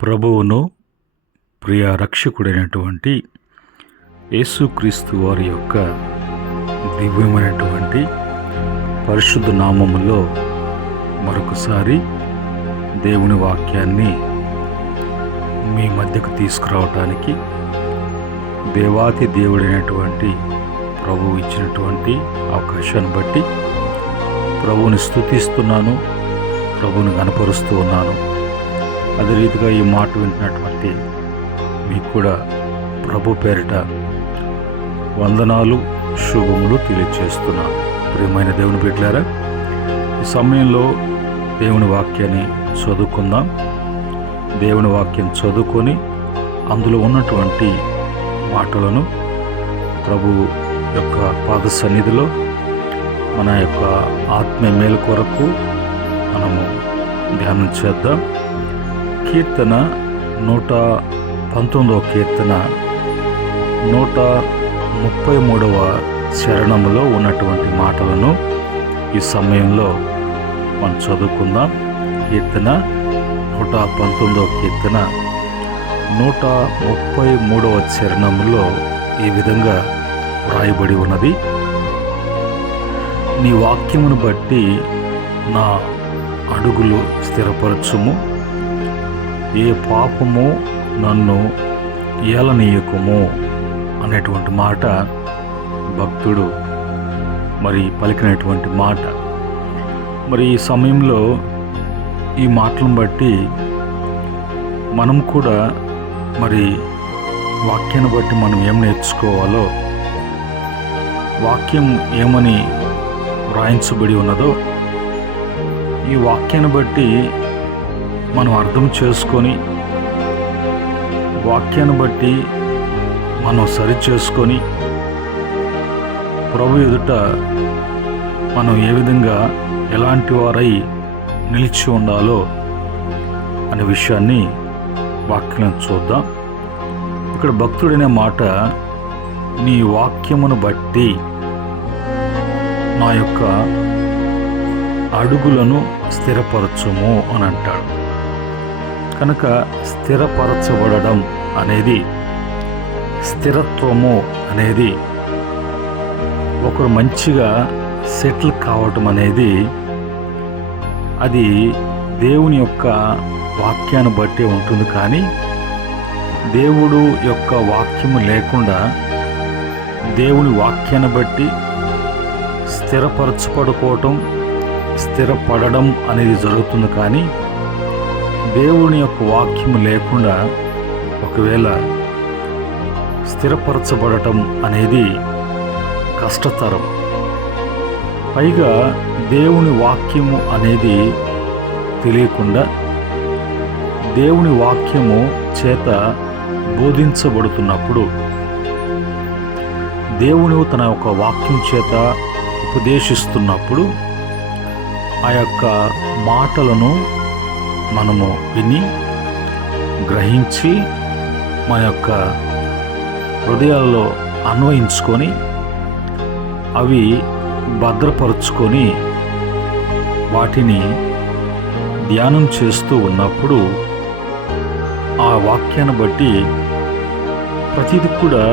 ప్రభువును ప్రియ రక్షకుడైనటువంటి యేసుక్రీస్తు వారి యొక్క దివ్యమైనటువంటి పరిశుద్ధ నామములో మరొకసారి దేవుని వాక్యాన్ని మీ మధ్యకు తీసుకురావటానికి దేవాతి దేవుడైనటువంటి ప్రభువు ఇచ్చినటువంటి అవకాశాన్ని బట్టి ప్రభువుని స్తుతిస్తున్నాను, ప్రభువుని గణపరుస్తూ ఉన్నాను. అదే రీతిగా ఈ మాట వింటున్నటువంటి మీకు కూడా ప్రభు పేరిట వందనాలు, శుభములు తెలియజేస్తున్నాను. ప్రియమైన దేవుని బిడ్డలారా, ఈ సమయంలో దేవుని వాక్యాన్ని చదువుకుందాం. దేవుని వాక్యం చదువుకొని అందులో ఉన్నటువంటి మాటలను ప్రభు యొక్క పాద సన్నిధిలో మన యొక్క ఆత్మీయ మేలు కొరకు మనము ధ్యానం చేద్దాం. కీర్తన 119వ కీర్తన 133వ చరణములో ఉన్నటువంటి మాటలను ఈ సమయంలో మనం చదువుకుందాం. కీర్తన 119వ కీర్తన 133వ చరణములో ఈ విధంగా వ్రాయబడి ఉన్నది. నీ వాక్యమును బట్టి నా అడుగులు స్థిరపరచుము, ఏ పాపము నన్ను ఏలనీయకుము అనేటువంటి మాట భక్తుడు మరి పలికినటువంటి మాట. మరి ఈ సమయంలో ఈ మాటలను బట్టి మనం కూడా మరి వాక్యాన్ని బట్టి మనం ఏం నేర్చుకోవాలో, వాక్యం ఏమని వ్రాయించబడి ఉన్నదో ఈ వాక్యాన్ని బట్టి మనం అర్థం చేసుకొని, వాక్యాన్ని బట్టి మనం సరి చేసుకొని ప్రభు ఎదుట మనం ఏ విధంగా ఎలాంటి వారై నిలిచి ఉండాలో అనే విషయాన్ని వాక్యం చూద్దాం. ఇక్కడ భక్తుడనే మాట, నీ వాక్యమును బట్టి నా యొక్క అడుగులను స్థిరపరచుము అని అంటాడు. కనుక స్థిరపరచబడడం అనేది, స్థిరత్వము అనేది, ఒకరు మంచిగా సెటిల్ కావటం అనేది అది దేవుని యొక్క వాక్యాన్ని బట్టి ఉంటుంది. కానీ దేవుడు యొక్క వాక్యము లేకుండా దేవుని వాక్యాన్ని బట్టి స్థిరపరచబడుకోవటం, స్థిరపడడం అనేది జరుగుతుంది. కానీ దేవుని యొక్క వాక్యము లేకుండా ఒకవేళ స్థిరపరచబడటం అనేది కష్టతరం. పైగా దేవుని వాక్యము అనేది తెలియకుండా దేవుని వాక్యము చేత బోధించబడుతున్నప్పుడు, దేవుని తన యొక్క వాక్యం చేత ఉపదేశిస్తున్నప్పుడు ఆ యొక్క మాటలను మనము విని గ్రహించి మన యొక్క హృదయాల్లో అన్వయించుకొని అవి భద్రపరుచుకొని వాటిని ధ్యానం చేస్తూ ఉన్నప్పుడు ఆ వాక్యాన్ని బట్టి ప్రతిదీ కూడా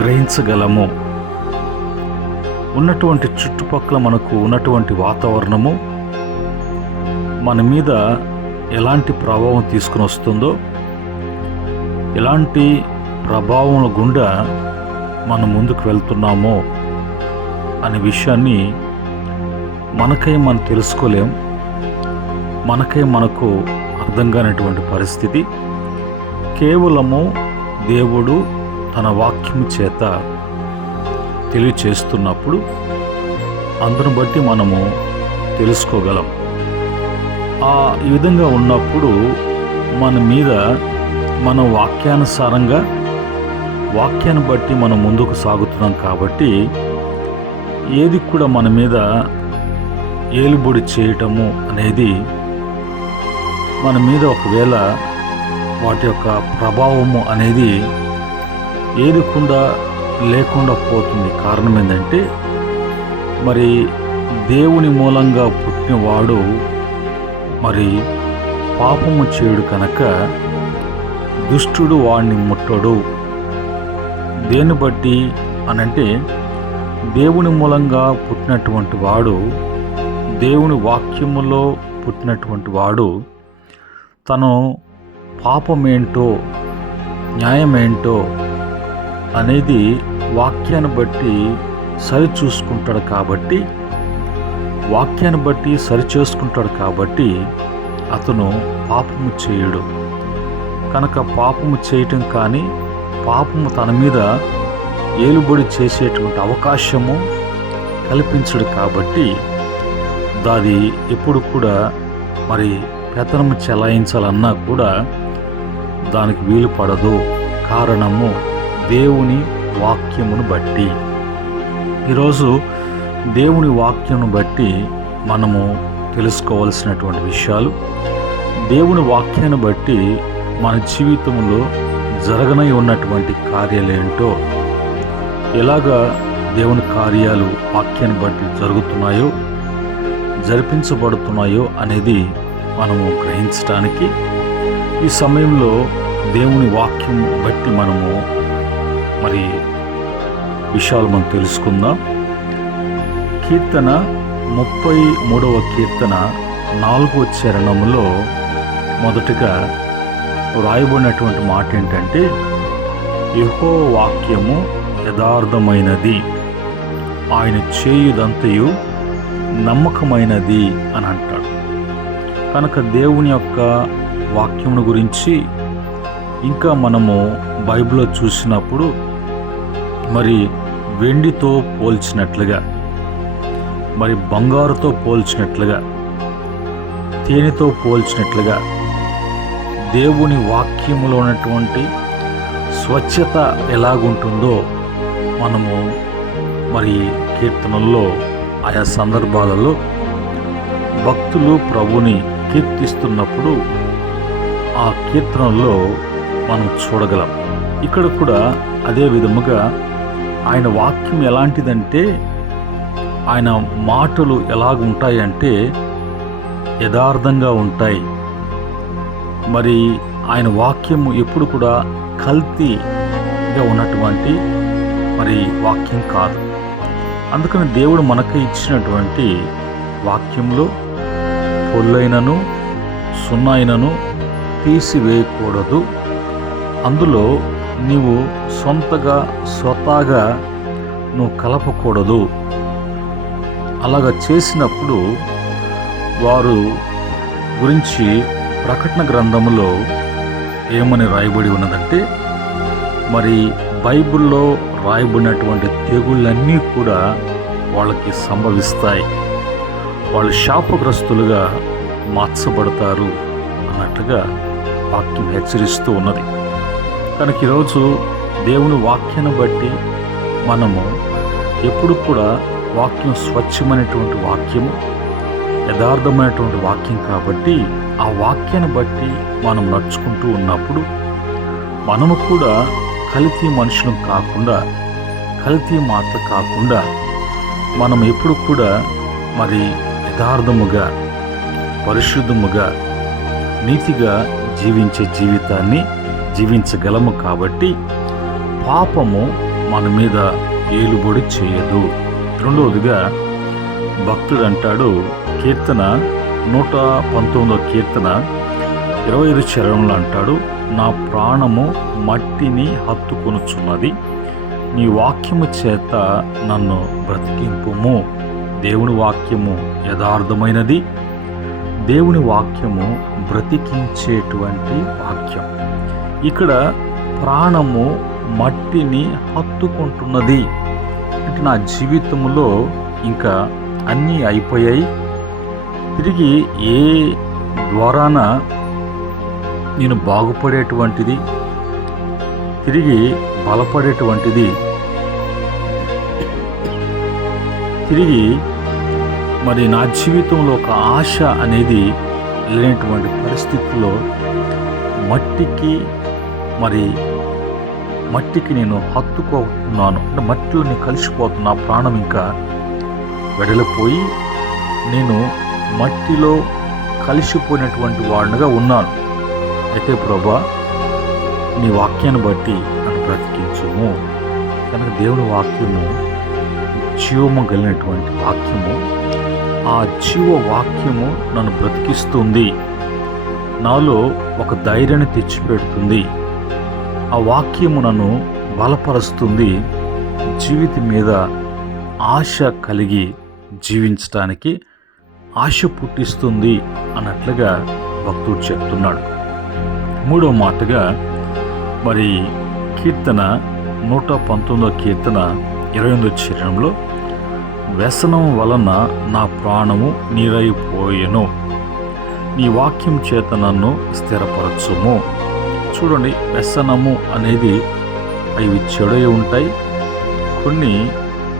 గ్రహించగలము. ఉన్నటువంటి చుట్టుపక్కల మనకు ఉన్నటువంటి వాతావరణము మన మీద ఎలాంటి ప్రభావం తీసుకుని వస్తుందో, ఎలాంటి ప్రభావం గుండా మనం ముందుకు వెళ్తున్నామో అనే విషయాన్ని మనకై మనం తెలుసుకోలేం. మనకై మనకు అర్థం కానటువంటి పరిస్థితి కేవలము దేవుడు తన వాక్యము చేత తెలియచేస్తున్నప్పుడు అందును బట్టి మనము తెలుసుకోగలం. ఈ విధంగా ఉన్నప్పుడు మన మీద మన వాక్యానుసారంగా వాక్యాన్ని బట్టి మనం ముందుకు సాగుతున్నాం. కాబట్టి ఏది కూడా మన మీద ఏలుబడి చేయటము అనేది మన మీద ఒకవేళ వాటి యొక్క ప్రభావము అనేది ఏది కూడా లేకుండా పోతుంది. కారణం ఏంటంటే మరి దేవుని మూలంగా పుట్టినవాడు మరి పాపము చేయుడు కనుక దుష్టుడు వాణ్ణి ముట్టడు. దేన్ని బట్టి అనంటే దేవుని మూలంగా పుట్టినటువంటి వాడు, దేవుని వాక్యములో పుట్టినటువంటి వాడు తను పాపమేంటో న్యాయమేంటో అనేది వాక్యాన్ని బట్టి సరిచూసుకుంటాడు కాబట్టి, వాక్యాన్ని బట్టి సరిచేసుకుంటాడు కాబట్టి అతను పాపము చేయడు. కనుక పాపము చేయటం కానీ పాపము తన మీద ఏలుబడి చేసేటువంటి అవకాశము కల్పించడు కాబట్టి దాది ఎప్పుడు కూడా మరి పెత్తనము చెలాయించాలన్నా కూడా దానికి వీలు పడదు. కారణము దేవుని వాక్యమును బట్టి. ఈరోజు దేవుని వాక్యమును బట్టి మనము తెలుసుకోవాల్సినటువంటి విషయాలు, దేవుని వాక్యాన్ని బట్టి మన జీవితంలో జరగనై ఉన్నటువంటి కార్యాలేంటో, ఎలాగా దేవుని కార్యాలు వాక్యాన్ని బట్టి జరుగుతున్నాయో జరిపించబడుతున్నాయో అనేది మనము గ్రహించడానికి ఈ సమయంలో దేవుని వాక్యం బట్టి మనము మరి విషయాలు మనం తెలుసుకుందాం. కీర్తన 33వ కీర్తన 4వ చరణంలో మొదటగా వ్రాయబడినటువంటి మాట ఏంటంటే, యెహోవా వాక్యము యథార్థమైనది, ఆయన చేయుదంతయు నమ్మకమైనది అని అంటాడు. కనుక దేవుని యొక్క వాక్యమును గురించి ఇంకా మనము బైబిల్లో చూసినప్పుడు మరి వెండితో పోల్చినట్లుగా, మరి బంగారుతో పోల్చినట్లుగా, తేనెతో పోల్చినట్లుగా దేవుని వాక్యములో ఉన్నటువంటి స్వచ్ఛత ఎలాగుంటుందో మనము మరి కీర్తనల్లో ఆయా సందర్భాలలో భక్తులు ప్రభుని కీర్తిస్తున్నప్పుడు ఆ కీర్తనల్లో మనం చూడగలం. ఇక్కడ కూడా అదే విధముగా ఆయన వాక్యం ఎలాంటిదంటే, ఆయన మాటలు ఎలాగుంటాయంటే యథార్థంగా ఉంటాయి. మరి ఆయన వాక్యము ఎప్పుడు కూడా కల్తీగా ఉన్నటువంటి మరి వాక్యం కాదు. అందుకని దేవుడు మనకు ఇచ్చినటువంటి వాక్యంలో పొల్లైనను సున్నైనను తీసివేయకూడదు. అందులో నీవు స్వతహాగా నువ్వు కలపకూడదు. అలాగా చేసినప్పుడు వారు గురించి ప్రకటన గ్రంథములో ఏమని రాయబడి ఉన్నదంటే, మరి బైబిల్లో రాయబడినటువంటి తెగుళ్ళన్నీ కూడా వాళ్ళకి సంభవిస్తాయి, వాళ్ళు శాపగ్రస్తులుగా మార్చబడతారు అన్నట్టుగా వాక్యం హెచ్చరిస్తూ ఉన్నది. కనుక ఈరోజు దేవుని వాక్యాన్ని బట్టి మనము ఎప్పుడు కూడా వాక్యం స్వచ్ఛమైనటువంటి వాక్యము, యథార్థమైనటువంటి వాక్యం కాబట్టి ఆ వాక్యాన్ని బట్టి మనం నడుచుకుంటూ ఉన్నప్పుడు మనము కూడా కల్తీ మనుషులం కాకుండా, కల్తీ మాట కాకుండా మనం ఎప్పుడు కూడా మరి యథార్థముగా, పరిశుద్ధముగా, నీతిగా జీవించే జీవితాన్ని జీవించగలము. కాబట్టి పాపము మన మీద ఏలుబడి చేయదు. రెండవదిగా భక్తుడు అంటాడు, కీర్తన 119వ కీర్తన 25 చరణంలో అంటాడు, నా ప్రాణము మట్టిని హత్తుకొనుచున్నది, నీ వాక్యము చేత నన్ను బ్రతికింపుము. దేవుని వాక్యము యథార్థమైనది, దేవుని వాక్యము బ్రతికించేటువంటి వాక్యం. ఇక్కడ ప్రాణము మట్టిని హత్తుకుంటున్నది అంటే నా జీవితంలో ఇంకా అన్నీ అయిపోయాయి, తిరిగి ఏ ద్వారాన నేను బాగుపడేటువంటిది, తిరిగి బలపడేటువంటిది, తిరిగి మరి నా జీవితంలో ఒక ఆశ అనేది లేనటువంటి పరిస్థితుల్లో మట్టికి నేను హత్తుకోతున్నాను అంటే మట్టిలో నేను కలిసిపోతున్నా. ప్రాణం ఇంకా వెడలిపోయి నేను మట్టిలో కలిసిపోయినటువంటి వాడినిగా ఉన్నాను. అయితే ప్రభా, నీ వాక్యాన్ని బట్టి నన్ను బ్రతికించుము. కనుక దేవుని వాక్యము జీవము కలిగినటువంటి వాక్యము. ఆ జీవ వాక్యము నన్ను బ్రతికిస్తుంది, నాలో ఒక ధైర్యాన్ని తెచ్చిపెడుతుంది. ఆ వాక్యము నన్ను బలపరుస్తుంది, జీవితం మీద ఆశ కలిగి జీవించటానికి ఆశ పుట్టిస్తుంది అన్నట్లుగా భక్తుడు చెప్తున్నాడు. మూడవ మాటగా మరి కీర్తన 119 కీర్తన 28 చరణంలో, వ్యసనం వలన నా ప్రాణము నీరైపోయెను, నీ వాక్యం చేత నన్ను స్థిరపరచుము. చూడండి, వ్యసనము అనేది అవి చెడై ఉంటాయి, కొన్ని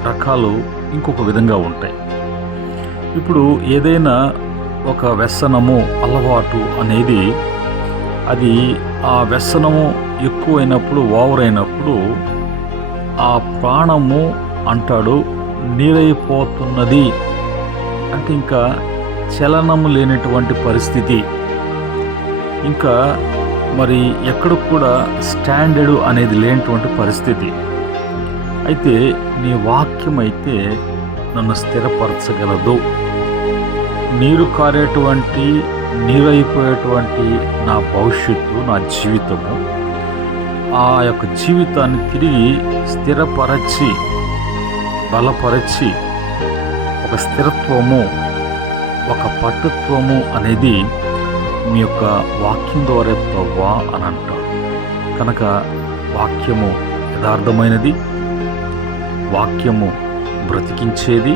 రకాలు ఇంకొక విధంగా ఉంటాయి. ఇప్పుడు ఏదైనా ఒక వ్యసనము, అలవాటు అనేది అది ఆ వ్యసనము ఎక్కువైనప్పుడు, ఓవర్ అయినప్పుడు ఆ ప్రాణము అంటాడు నీరైపోతున్నది. అంటే ఇంకా చలనము లేనటువంటి పరిస్థితి, ఇంకా మరి ఎక్కడ కూడా స్టాండర్డ్ అనేది లేనటువంటి పరిస్థితి. అయితే నీ వాక్యం అయితే నన్ను స్థిరపరచగలదు. నీరు కారేటువంటి, నీరైపోయేటువంటి నా భవిష్యత్తు, నా జీవితము, ఆ యొక్క జీవితాన్ని తిరిగి స్థిరపరచి, బలపరచి, ఒక స్థిరత్వము, ఒక పట్టుత్వము అనేది మీ యొక్క వాక్యం ద్వారా ప్రభువా అని అంటాడు. కనుక వాక్యము యథార్థమైనది, వాక్యము బ్రతికించేది,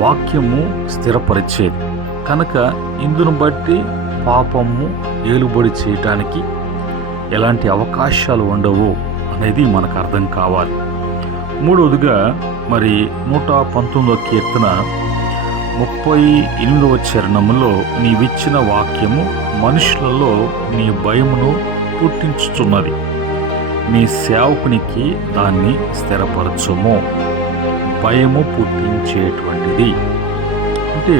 వాక్యము స్థిరపరిచేది. కనుక ఇందును బట్టి పాపము ఏలుబడి చేయటానికి ఎలాంటి అవకాశాలు ఉండవు అనేది మనకు అర్థం కావాలి. మూడవదిగా మరి 119 కీర్తన 38వ చరణములో, నీవిచ్చిన వాక్యము మనుషులలో నీ భయమును పుట్టించుచున్నది, నీ సేవకునికి దాన్ని స్థిరపరచుము. భయము పుట్టించేటువంటిది అంటే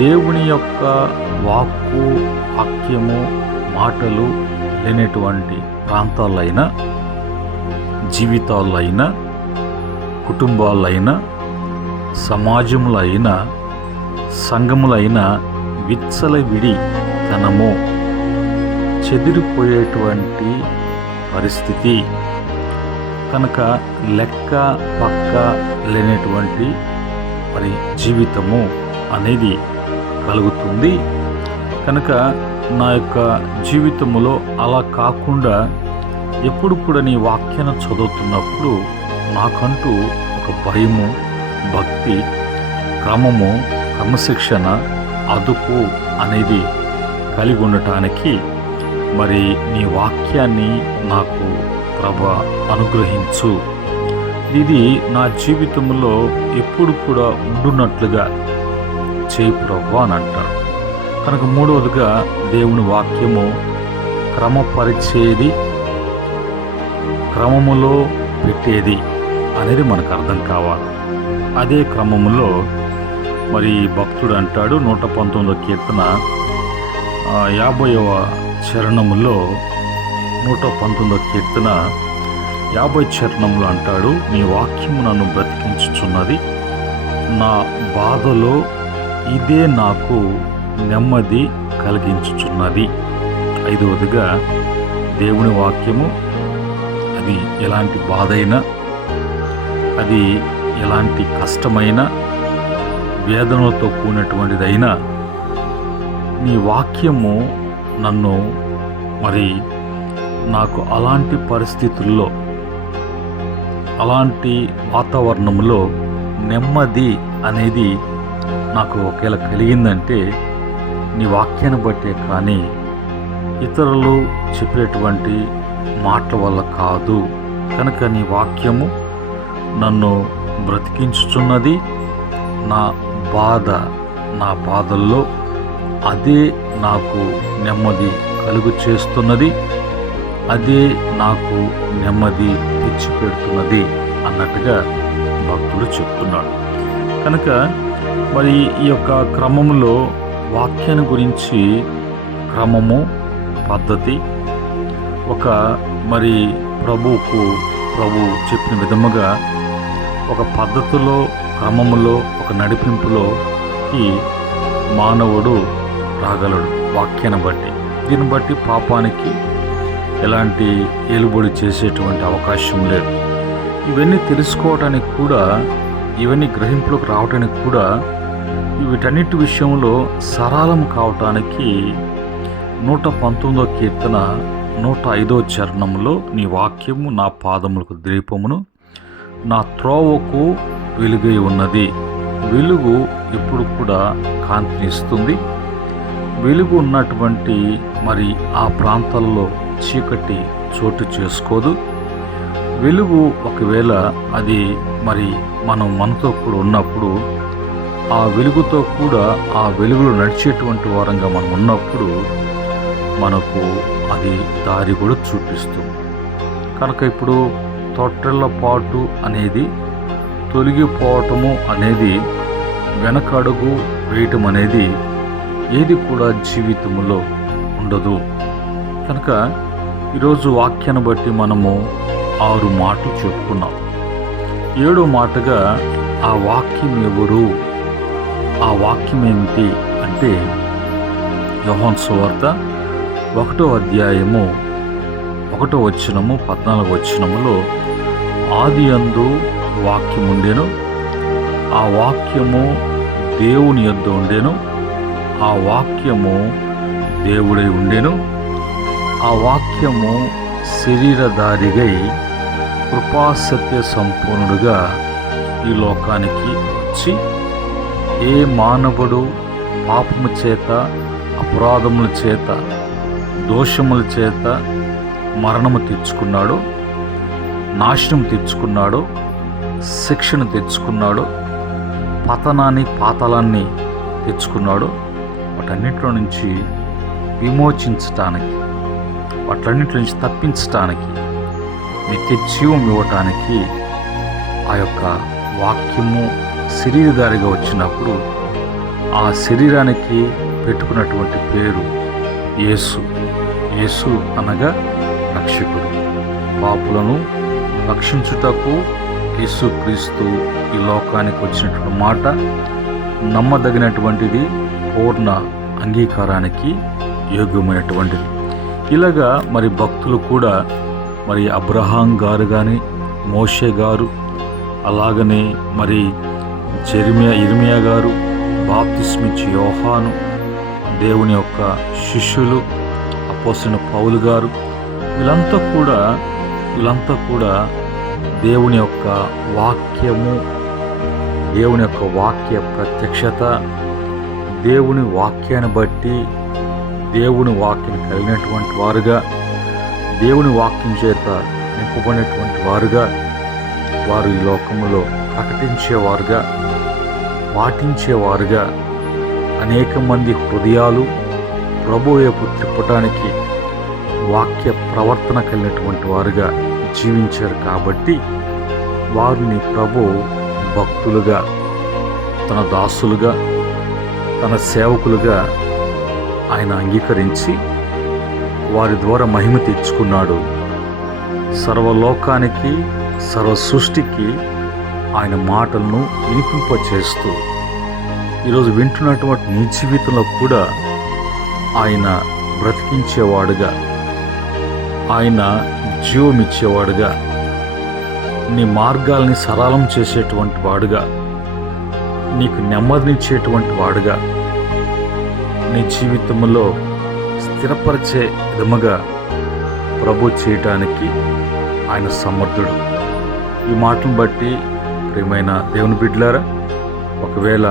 దేవుని యొక్క వాక్కు, వాక్యము, మాటలు లేనటువంటి ప్రాంతాలైనా, జీవితాల్లో అయినా, కుటుంబాల్లో అయినా, సమాజంలో అయినా, సంఘములో అయినా విచ్చలవిడి తనము, చెదిరిపోయేటువంటి పరిస్థితి. కనుక లెక్క పక్క లేనటువంటి మరి జీవితము అనేది కలుగుతుంది. కనుక నా యొక్క జీవితంలో అలా కాకుండా ఎప్పుడు కూడా నీ వాక్యాన్ని చదువుతున్నప్పుడు నాకంటూ ఒక భయము, భక్తి, క్రమము, క్రమశిక్షణ, అదుపు అనేది కలిగి ఉండటానికి మరి నీ వాక్యాన్ని నాకు ప్రభా అనుగ్రహించు. ఇది నా జీవితంలో ఎప్పుడు కూడా ఉండున్నట్లుగా చేయి ప్రభా అని అంటాడు. కనుక మూడవదిగా దేవుని వాక్యము క్రమపరిచేది, క్రమములో పెట్టేది అనేది మనకు అర్థం కావాలి. అదే క్రమములో మరి భక్తుడు అంటాడు 119 కీర్తన 50వ చరణములో, 119 కీర్తన 50 చరణంలో అంటాడు, నీ వాక్యము నన్ను బ్రతికించుచున్నది, నా బాధలో ఇదే నాకు నెమ్మది కలిగించుచున్నది. ఐదవదిగా దేవుని వాక్యము అది ఎలాంటి బాధ అయినా, అది ఎలాంటి కష్టమైన, వేదనలతో కూడినటువంటిదైనా, నీ వాక్యము నన్ను మరి నాకు అలాంటి పరిస్థితుల్లో, అలాంటి వాతావరణంలో నెమ్మది అనేది నాకు ఒకవేళ కలిగిందంటే నీ వాక్యాన్ని బట్టే కానీ ఇతరులు చెప్పేటువంటి మాటల వల్ల కాదు. కనుక నీ వాక్యము నన్ను బ్రతికించుచున్నది. నా బాధ, నా బాధల్లో అదే నాకు నెమ్మది కలుగు చేస్తున్నది, అదే నాకు నెమ్మది తెచ్చిపెడుతున్నది అన్నట్టుగా భక్తుడు చెప్తున్నాడు. కనుక మరి ఈ యొక్క క్రమంలో వాక్యాన్ని గురించి క్రమము, పద్ధతి, ఒక మరి ప్రభు చెప్పిన విధముగా ఒక పద్ధతిలో, క్రమములో, ఒక నడిపింపులో ఈ మానవుడు రాగలడు వాక్యాన్ని బట్టి. దీన్ని బట్టి పాపానికి ఎలాంటి ఏలుబడి చేసేటువంటి అవకాశం లేదు. ఇవన్నీ తెలుసుకోవడానికి కూడా, ఇవన్నీ గ్రహింపులోకి రావడానికి కూడా, వీటన్నిటి విషయంలో సరళం కావటానికి 119వ కీర్తన 105వ చరణంలో, నీ వాక్యము నా పాదములకు దీపమును, నా త్రోవకు వెలుగై ఉన్నది. వెలుగు ఎప్పుడు కూడా కాంతినిస్తుంది. వెలుగు ఉన్నటువంటి మరి ఆ ప్రాంతాల్లో చీకటి చోటు చేసుకోదు. వెలుగు ఒకవేళ అది మరి మనతో కూడా ఉన్నప్పుడు, ఆ వెలుగుతో కూడా ఆ వెలుగులో నడిచేటువంటి వారంగా మనం ఉన్నప్పుడు మనకు అది దారి కూడా చూపిస్తుంది. కనుక ఇప్పుడు తొట్రెళ్ళపాటు అనేది, తొలగిపోవటము అనేది, వెనకడుగు వేయటం అనేది ఏది కూడా జీవితంలో ఉండదు. కనుక ఈరోజు వాక్యాన్ని బట్టి మనము 6 మాటలు చెప్పుకున్నాం. 7వ మాటగా ఆ వాక్యం ఎవరు, ఆ వాక్యం ఏమిటి అంటే, యోహాను సువార్త 1వ అధ్యాయము 1వ వచనము 14వ వచనములో, ఆదియందు వాక్యం ఉండెను, ఆ వాక్యము దేవుని యొద్ద ఉండెను, ఆ వాక్యము దేవుడై ఉండెను, ఆ వాక్యము శరీరధారిగై కృపాసత్య సంపూర్ణుడుగా ఈ లోకానికి వచ్చి, ఏ మానవుడు పాపము చేత, అపరాధముల చేత, దోషముల చేత మరణము తెచ్చుకున్నాడో, నాశనం తెచ్చుకున్నాడో, శిక్షను తెచ్చుకున్నాడో, పతనాన్ని, పాతాళాన్ని తెచ్చుకున్నాడో, వాటన్నిటిలో నుంచి విమోచించటానికి, వాటన్నిటి నుంచి తప్పించటానికి, నిత్య జీవం ఇవ్వటానికి ఆ యొక్క వాక్యము శరీరధారిగా వచ్చినప్పుడు ఆ శరీరానికి పెట్టుకున్నటువంటి పేరు యేసు. యేసు అనగా రక్షకుడు. పాపులను రక్షించుటకు యేసుక్రీస్తు ఈ లోకానికి వచ్చినటువంటి మాట నమ్మదగినటువంటిది, పూర్ణ అంగీకారానికి యోగ్యమైనటువంటిది. ఇలాగా మరి భక్తులు కూడా, మరి అబ్రహాం గారు కానీ, మోషే గారు, అలాగనే మరి ఇర్మియా గారు, బాప్తిస్మిచ్చి యోహాను, దేవుని యొక్క శిష్యులు, అపోస్తలుడైన పౌలు గారు, వీళ్ళంతా కూడా దేవుని యొక్క వాక్యము, దేవుని యొక్క వాక్య ప్రత్యక్షత, దేవుని వాక్యాన్ని బట్టి దేవుని వాక్యం కలిగినటువంటి వారుగా, దేవుని వాక్యం చేత నింపబడినటువంటి వారుగా, వారు ఈ లోకంలో ప్రకటించేవారుగా, పాటించేవారుగా, అనేక మంది హృదయాలు ప్రభు వైపు తిప్పటానికి వాక్య ప్రవర్తన కలిగినటువంటి వారుగా జీవించారు. కాబట్టి వారిని ప్రభు భక్తులుగా, తన దాసులుగా, తన సేవకులుగా ఆయన అంగీకరించి వారి ద్వారా మహిమ తెచ్చుకున్నాడు. సర్వలోకానికి, సర్వ సృష్టికి ఆయన మాటలను వినిపింపచేస్తూ ఈరోజు వింటున్నటువంటి నీ జీవితంలో కూడా ఆయన బ్రతికించేవాడుగా, ఆయన జీవమిచ్చేవాడుగా, నీ మార్గాల్ని సరళం చేసేటువంటి వాడుగా, నీకు నెమ్మదినిచ్చేటువంటి వాడుగా, నీ జీవితంలో స్థిరపరిచే విధముగా ప్రభు చేయటానికి ఆయన సమర్థుడు. ఈ మాటను బట్టి ప్రియమైన దేవుని బిడ్డలారా, ఒకవేళ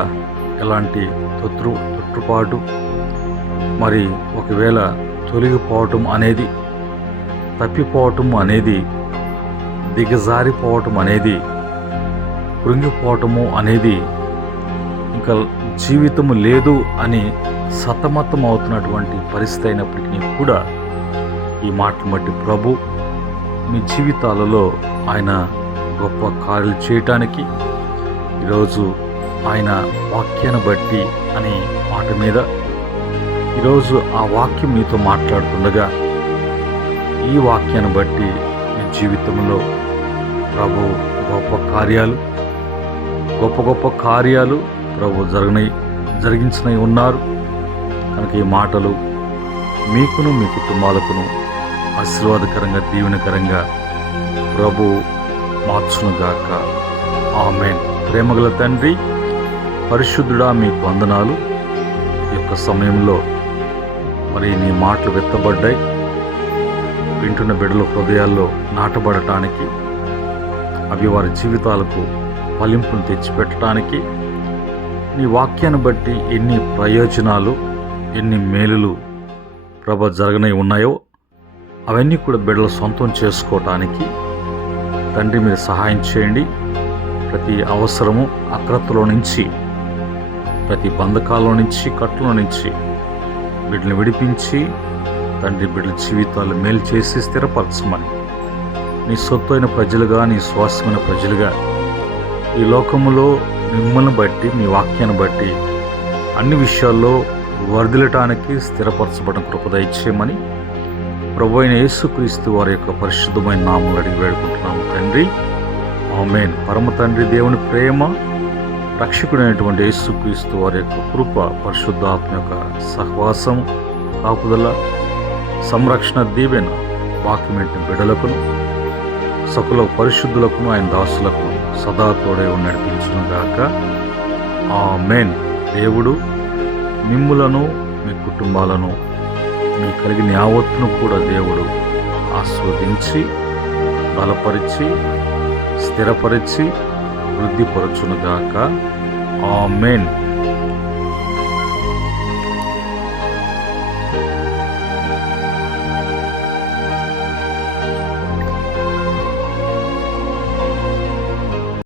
ఎలాంటి తొట్టుపాటు, మరి ఒకవేళ తొలగిపోవటం అనేది, తప్పిపోవటం అనేది, దిగజారిపోవటం అనేది, కృంగిపోవటము అనేది, ఇంకా జీవితము లేదు అని సతమతం అవుతున్నటువంటి పరిస్థితి అయినప్పటికీ కూడా ఈ మాటను బట్టి ప్రభు మీ జీవితాలలో ఆయన గొప్ప కార్యాలు చేయటానికి, ఈరోజు ఆయన వాక్యాన్ని బట్టి అనే మాట మీద ఈరోజు ఆ వాక్యం మీతో మాట్లాడుతుండగా ఈ వాక్యాన్ని బట్టి మీ జీవితంలో ప్రభు గొప్ప కార్యాలు ప్రభు జరిగించినవి ఉన్నారు కనుక ఈ మాటలు మీకును మీ కుటుంబాలకును ఆశీర్వాదకరంగా దీవెనకరంగా ప్రభు మార్చునుగాక. ఆమేన్. ప్రేమగల తండ్రి, పరిశుద్ధుడా, మీకు వందనాలు. ఈ యొక్క సమయంలో మరి నీ మాటలు వెత్తబడ్డాయి, వింటున్న బిడ్డల హృదయాల్లో నాటబడటానికి, అవి వారి జీవితాలకు ఫలింపును తెచ్చిపెట్టడానికి నీ వాక్యాన్ని బట్టి ఎన్ని ప్రయోజనాలు, ఎన్ని మేలులు ప్రభు జరగనై ఉన్నాయో అవన్నీ కూడా బిడ్డలు సొంతం చేసుకోవటానికి తండ్రి మీరు సహాయం చేయండి. ప్రతి అవసరము అక్రతలో నుంచి, ప్రతి బంధకాల్లో నుంచి, కట్టులో నుంచి బిడ్డలను విడిపించి తండ్రి బిడ్డల జీవితాలు మేలు చేసి స్థిరపరచమని, నీ సొత్తు అయిన ప్రజలుగా, నీ శ్వాసమైన ప్రజలుగా ఈ లోకములో మిమ్మల్ని బట్టి, మీ వాక్యాన్ని బట్టి అన్ని విషయాల్లో వర్ధిల్లటానికి స్థిరపరచబడిన కృప దయచేయమని ప్రభు అయిన యేసుక్రీస్తు వారి యొక్క పరిశుద్ధమైన నామములో అడిగి వేడుకుంటున్నాము తండ్రి. ఆమేన్. పరమ తండ్రి దేవుని ప్రేమ, రక్షకుడైనటువంటి యేసుక్రీస్తు వారి యొక్క కృప, పరిశుద్ధాత్మ యొక్క సహవాసం, కాపుదల, సంరక్షణ, దీవెన వాక్యమైన బిడ్డలకును సకల పరిశుద్ధులకును ఆయన దాసులకు సదా తోడే నడిపించునుగాక. ఆమేన్. దేవుడు మిమ్ములను, మీ కుటుంబాలను, మీ కలిగిన యావత్తును కూడా దేవుడు ఆస్వాదించి బలపరిచి స్థిరపరిచి వృద్ధిపరచునుగాక. ఆమేన్.